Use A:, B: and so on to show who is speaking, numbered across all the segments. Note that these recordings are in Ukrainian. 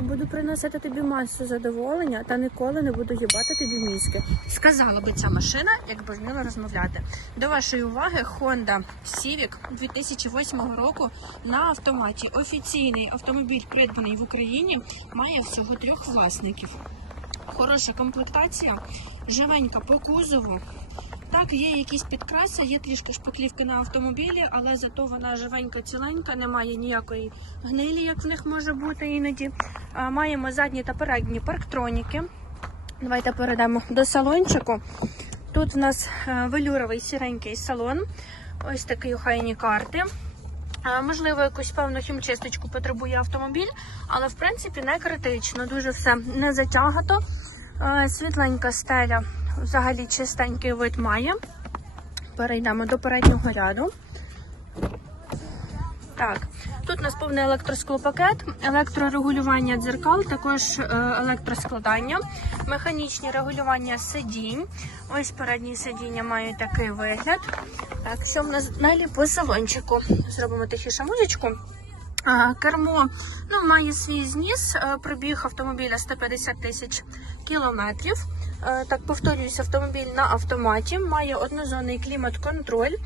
A: Я буду приносити тобі масу задоволення та ніколи не буду їбати тобі мізки. Сказала би ця машина, якби вміла розмовляти. До вашої уваги Honda Civic 2008 року на автоматі. Офіційний автомобіль, придбаний в Україні, має всього трьох власників. Хороша комплектація, живенька по кузову. Так, є якісь підкраси, є трішки шпаклівки на автомобілі, але зато вона живенька, ціленька, немає ніякої гнилі, як в них може бути іноді. Маємо задні та передні парктроніки. Давайте перейдемо до салончику. Тут у нас е, велюровий сіренький салон. Ось такі охайні карти. Можливо, якусь певну хімчисточку потребує автомобіль, але в принципі не критично. Дуже все не затягато. Е, Світленька стеля, взагалі чистенький вид має. Перейдемо до переднього ряду. Так, тут у нас повний електросклопакет, електрорегулювання дзеркал, також е, електроскладання, механічні регулювання сидінь. Ось передні сидіння мають такий вигляд. Так, що в нас далі по салончику? Зробимо тихіше музичку. Кермо ну, має свій зніс, е, пробіг автомобіля 150 тисяч кілометрів. Е, Так, повторююсь, автомобіль на автоматі, має однозонний клімат-контроль.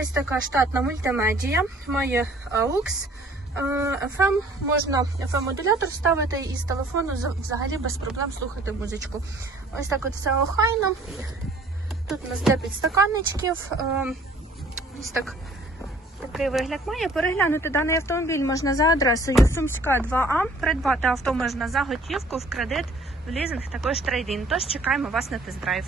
A: Ось така штатна мультимедія, має AUX, е, FM, можна FM-модулятор ставити і з телефону взагалі без проблем слухати музичку. Ось так от все охайно. Тут у нас для підстаканничків. Ось так Такий вигляд має. Переглянути даний автомобіль можна за адресою Сумська 2А. Придбати авто можна за готівку, в кредит, в лізинг, також трейдинг. Тож чекаємо вас на тест-драйв.